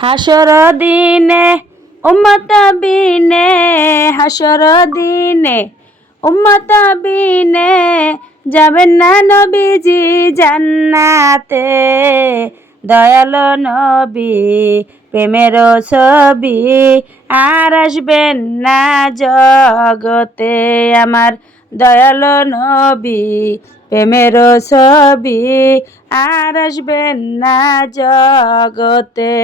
হাসর দিনে উম্মত বিনে হাসর দিনে উম্মত বিনে যাবেন না নবীজি জান্নাতে। দয়াল নবী, প্রেমের ছবি আর আসবেন না জগতে। আমার দয়াল নবী প্রেমের ছবি আর আসবেন না জগতে।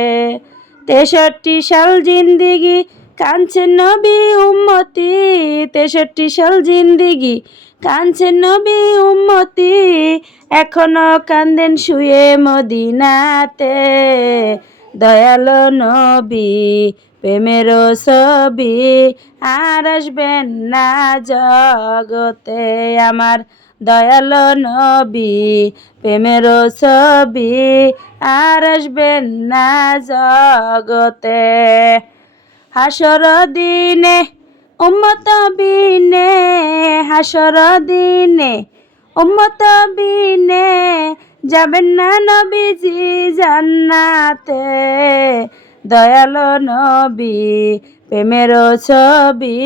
তেষট্টি সাল জিন্দিগি কাঞ্চন নবী উম্মতি। তেষট্টি সাল জিন্দিগি কাঞ্চন নবী উম্মতি। এখনও কান্দেন শুয়ে মদিনাতে। দয়াল নবী, প্রেমের ছবি আর আসবেন না জগতে। আমার দয়াল নবী, প্রেমের ছবি আর আসবেন না জগতে। হাসর দিনে, উম্মত বিনে, হাসর দিনে, উম্মত বিনে যাবেন না নবীজি জান্নাতে। দয়াল নবী, প্রেমের ছবি।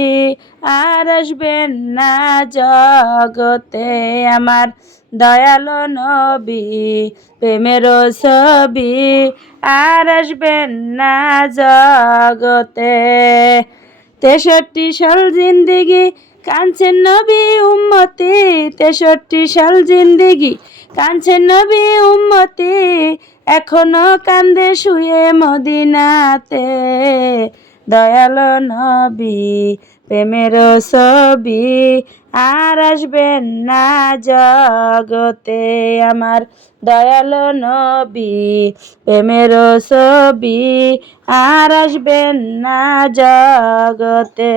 আর আসবেন না জগতে আমার দয়াল নবী, প্রেমের ছবি। আর আসবেন না জগতে। তেষট্টি সাল জিন্দিগি কাঞ্চন নবী উম্মতি। তেষট্টি সাল জিন্দিগি কাঞ্চন নবী উম্মতি, এখনও কান্দে শুয়ে মদিনাতে। দয়াল নবী, প্রেমের ছবি আর আসবেন না জগতে। আমার দয়াল নবী, প্রেমের ছবি আর আসবেন না জগতে।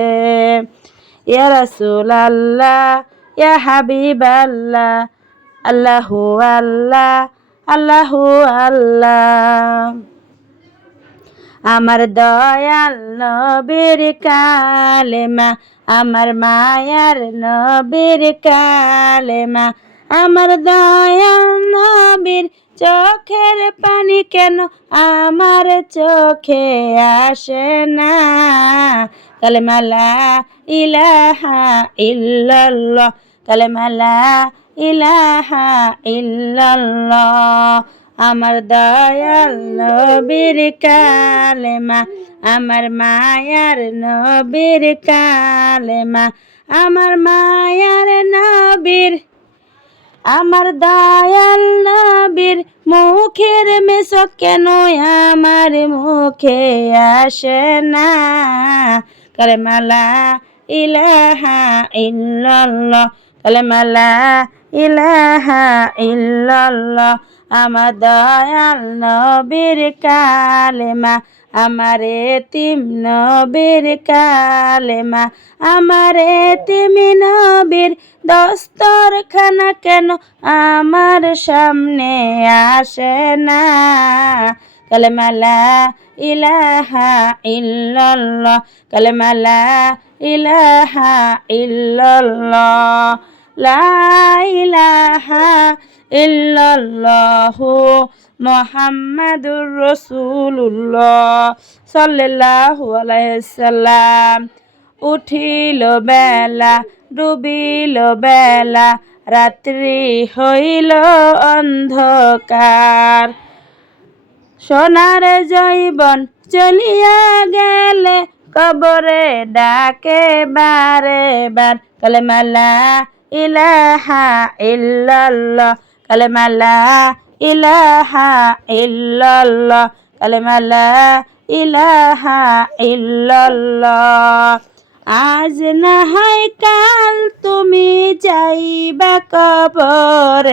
ইয়া রাসূল আল্লাহ ইয়া হাবিব আল্লাহ আল্লাহু আল্লাহ আল্লাহু আল্লাহ। আমার দয়াল নবীর কালেমা, আমার মায়ার নবীর কালেমা। আমার দয়াল নবীর চোখের পানি কেন আমার চোখে আসে না? কালেমালা ইলাহা ইল্লাল্লাহ কালেমালা ইলাহা ইল্লাল্লাহ। আমার দয়াল নবীর কালেমা, আমার মায়ার নবীর কালেমা, আমার মায়ার নবীর, আমার দয়াল নবীর মুখের মেশক কেন আমার মুখে আসে না? কালেমালা ইলাহা ইল্লাল্লাহ, কালেমালা ইলাহা ইল্লাল্লাহ, আমার দয়াল নবীর কালেমা, আমার এতিম নবীর কালেমা, আমার এতিম নবীর দস্তরখানা কেন আমার সামনে আসে না? কালেমালা ইলাহা ইল্লাল্লাহ কালেমালা ইলাহা ইল্লাল্লাহ। লা ইলাহা ইল্লাল্লাহু মুহাম্মাদুর রাসূলুল্লাহ সাল্লাল্লাহু আলাইহি সাল্লাম। উঠিল বেলা, ডুবিল বেলা, রাত্রি হইল অন্ধকার। সোনার জৈবন চলিয়া গেলে কবরে ডাকে বারে বার কালেমালা ইলাহা ইল্লাল্লাহ কালেমা লা ইলাহা ইল্লাল্লাহ কালেমা লা ইলাহা ইল্লাল্লাহ। আজ না হয় কাল তুমি যাইবা কবরে।